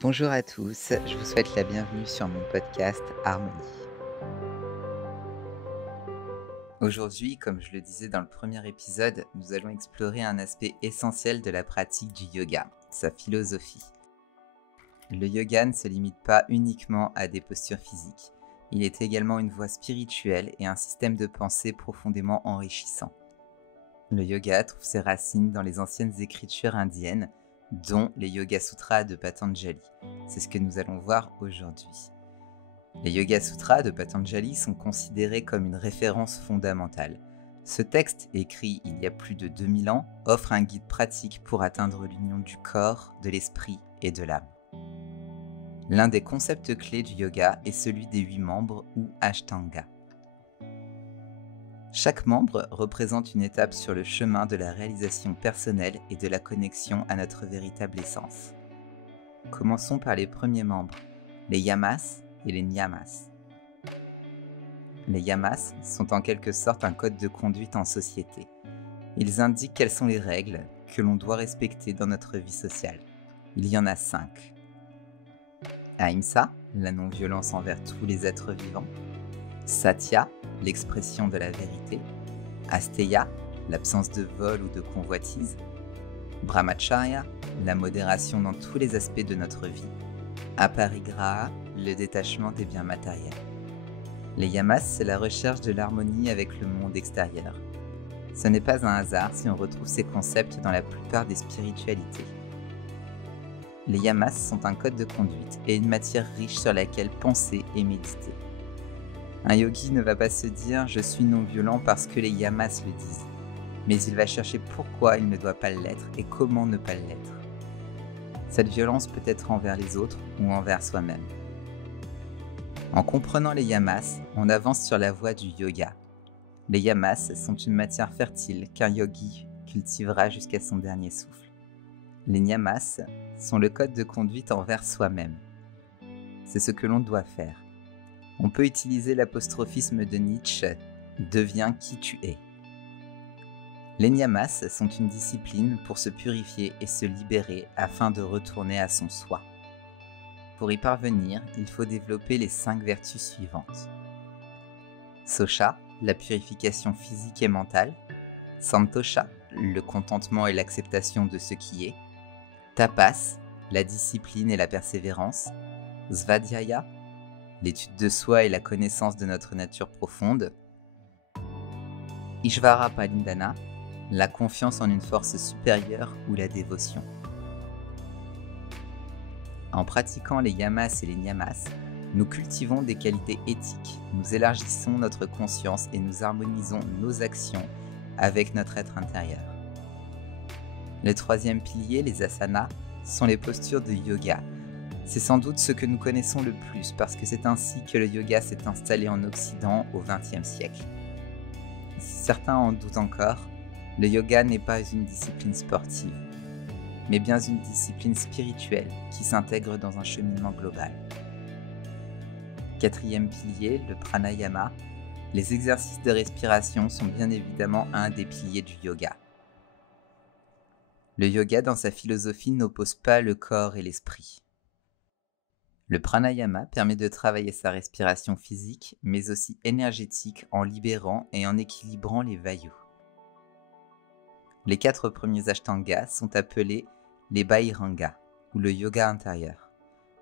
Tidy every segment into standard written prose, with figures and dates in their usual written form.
Bonjour à tous, je vous souhaite la bienvenue sur mon podcast Harmonie. Aujourd'hui, comme je le disais dans le premier épisode, nous allons explorer un aspect essentiel de la pratique du yoga, sa philosophie. Le yoga ne se limite pas uniquement à des postures physiques, il est également une voie spirituelle et un système de pensée profondément enrichissant. Le yoga trouve ses racines dans les anciennes écritures indiennes, dont les Yoga Sutras de Patanjali. C'est ce que nous allons voir aujourd'hui. Les Yoga Sutras de Patanjali sont considérés comme une référence fondamentale. Ce texte, écrit il y a plus de 2000 ans, offre un guide pratique pour atteindre l'union du corps, de l'esprit et de l'âme. L'un des concepts clés du yoga est celui des 8 membres ou Ashtanga. Chaque membre représente une étape sur le chemin de la réalisation personnelle et de la connexion à notre véritable essence. Commençons par les premiers membres, les yamas et les niyamas. Les yamas sont en quelque sorte un code de conduite en société. Ils indiquent quelles sont les règles que l'on doit respecter dans notre vie sociale. Il y en a 5. Ahimsa, la non-violence envers tous les êtres vivants. Satya, l'expression de la vérité. Asteya, l'absence de vol ou de convoitise. Brahmacharya, la modération dans tous les aspects de notre vie. Aparigraha, le détachement des biens matériels. Les yamas, c'est la recherche de l'harmonie avec le monde extérieur. Ce n'est pas un hasard si on retrouve ces concepts dans la plupart des spiritualités. Les yamas sont un code de conduite et une matière riche sur laquelle penser et méditer. Un yogi ne va pas se dire « je suis non-violent parce que les yamas le disent », mais il va chercher pourquoi il ne doit pas l'être et comment ne pas l'être. Cette violence peut être envers les autres ou envers soi-même. En comprenant les yamas, on avance sur la voie du yoga. Les yamas sont une matière fertile qu'un yogi cultivera jusqu'à son dernier souffle. Les niyamas sont le code de conduite envers soi-même. C'est ce que l'on doit faire. On peut utiliser l'apostrophisme de Nietzsche « deviens qui tu es ». Les niyamas sont une discipline pour se purifier et se libérer afin de retourner à son soi. Pour y parvenir, il faut développer les 5 vertus suivantes. Socha, la purification physique et mentale. Santosha, le contentement et l'acceptation de ce qui est. Tapas, la discipline et la persévérance. Svadhyaya, l'étude de soi et la connaissance de notre nature profonde. Ishvara Palindana, la confiance en une force supérieure ou la dévotion. En pratiquant les yamas et les niyamas, nous cultivons des qualités éthiques, nous élargissons notre conscience et nous harmonisons nos actions avec notre être intérieur. Le troisième pilier, les asanas, sont les postures de yoga. C'est sans doute ce que nous connaissons le plus parce que c'est ainsi que le yoga s'est installé en Occident au XXe siècle. Si certains en doutent encore, le yoga n'est pas une discipline sportive, mais bien une discipline spirituelle qui s'intègre dans un cheminement global. Quatrième pilier, le pranayama. Les exercices de respiration sont bien évidemment un des piliers du yoga. Le yoga, dans sa philosophie, n'oppose pas le corps et l'esprit. Le pranayama permet de travailler sa respiration physique, mais aussi énergétique en libérant et en équilibrant les vayus. Les 4 premiers ashtangas sont appelés les Bahiranga, ou le yoga intérieur.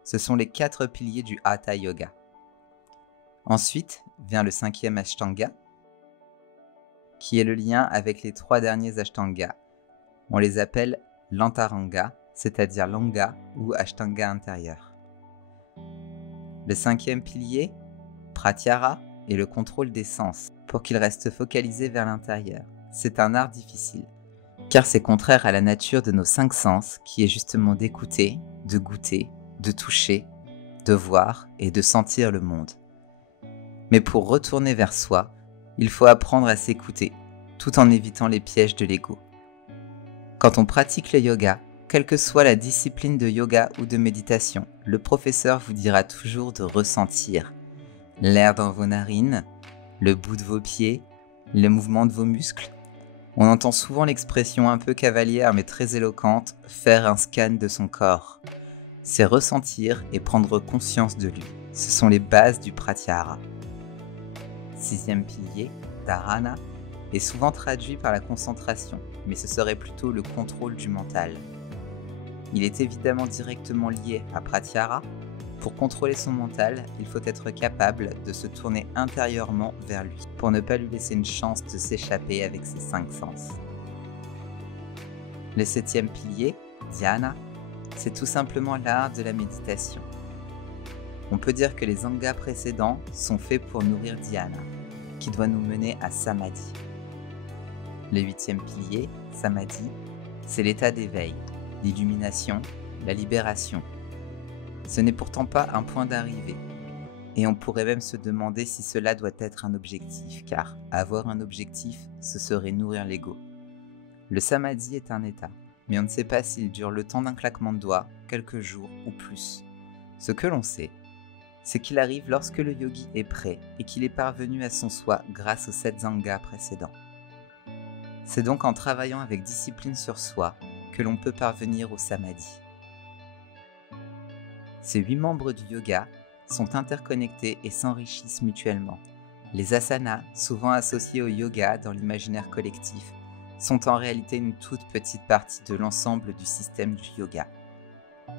Ce sont les 4 piliers du Hatha Yoga. Ensuite vient le 5e ashtanga, qui est le lien avec les 3 derniers ashtangas. On les appelle l'antaranga, c'est-à-dire l'anga ou ashtanga intérieur. Le 5e pilier, pratyahara, est le contrôle des sens, pour qu'ils restent focalisés vers l'intérieur. C'est un art difficile, car c'est contraire à la nature de nos 5 sens, qui est justement d'écouter, de goûter, de toucher, de voir et de sentir le monde. Mais pour retourner vers soi, il faut apprendre à s'écouter, tout en évitant les pièges de l'ego. Quand on pratique le yoga, quelle que soit la discipline de yoga ou de méditation, le professeur vous dira toujours de ressentir l'air dans vos narines, le bout de vos pieds, les mouvements de vos muscles. On entend souvent l'expression un peu cavalière mais très éloquente « faire un scan de son corps ». c'est ressentir et prendre conscience de lui. Ce sont les bases du pratyahara. Sixième pilier, dharana, est souvent traduit par la concentration, mais ce serait plutôt le contrôle du mental. Il est évidemment directement lié à pratyahara. Pour contrôler son mental, il faut être capable de se tourner intérieurement vers lui, pour ne pas lui laisser une chance de s'échapper avec ses 5 sens. Le septième pilier, dhyana, c'est tout simplement l'art de la méditation. On peut dire que les angas précédents sont faits pour nourrir dhyana, qui doit nous mener à samadhi. Le huitième pilier, samadhi, c'est l'état d'éveil, l'illumination, la libération. Ce n'est pourtant pas un point d'arrivée, et on pourrait même se demander si cela doit être un objectif, car avoir un objectif, ce serait nourrir l'ego. Le samadhi est un état, mais on ne sait pas s'il dure le temps d'un claquement de doigts, quelques jours ou plus. Ce que l'on sait, c'est qu'il arrive lorsque le yogi est prêt et qu'il est parvenu à son soi grâce aux 7 angas précédents. C'est donc en travaillant avec discipline sur soi que l'on peut parvenir au samadhi. Ces 8 membres du yoga sont interconnectés et s'enrichissent mutuellement. Les asanas, souvent associés au yoga dans l'imaginaire collectif, sont en réalité une toute petite partie de l'ensemble du système du yoga.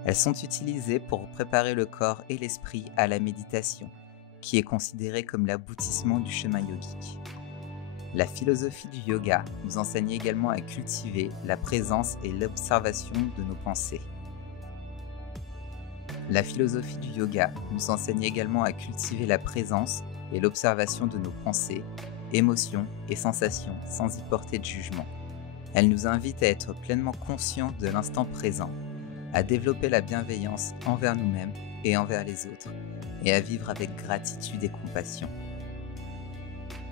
Elles sont utilisées pour préparer le corps et l'esprit à la méditation, qui est considérée comme l'aboutissement du chemin yogique. La philosophie du yoga nous enseigne également à cultiver la présence et l'observation de nos pensées. La philosophie du yoga nous enseigne également à cultiver la présence et l'observation de nos pensées, émotions et sensations sans y porter de jugement. Elle nous invite à être pleinement conscients de l'instant présent, à développer la bienveillance envers nous-mêmes et envers les autres, et à vivre avec gratitude et compassion.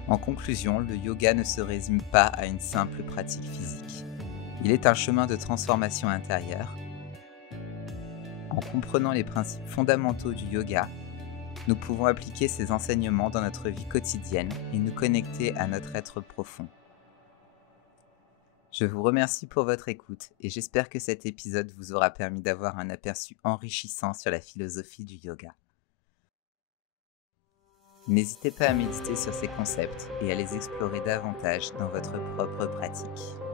En conclusion, le yoga ne se résume pas à une simple pratique physique. Il est un chemin de transformation intérieure. En comprenant les principes fondamentaux du yoga, nous pouvons appliquer ces enseignements dans notre vie quotidienne et nous connecter à notre être profond. Je vous remercie pour votre écoute et j'espère que cet épisode vous aura permis d'avoir un aperçu enrichissant sur la philosophie du yoga. N'hésitez pas à méditer sur ces concepts et à les explorer davantage dans votre propre pratique.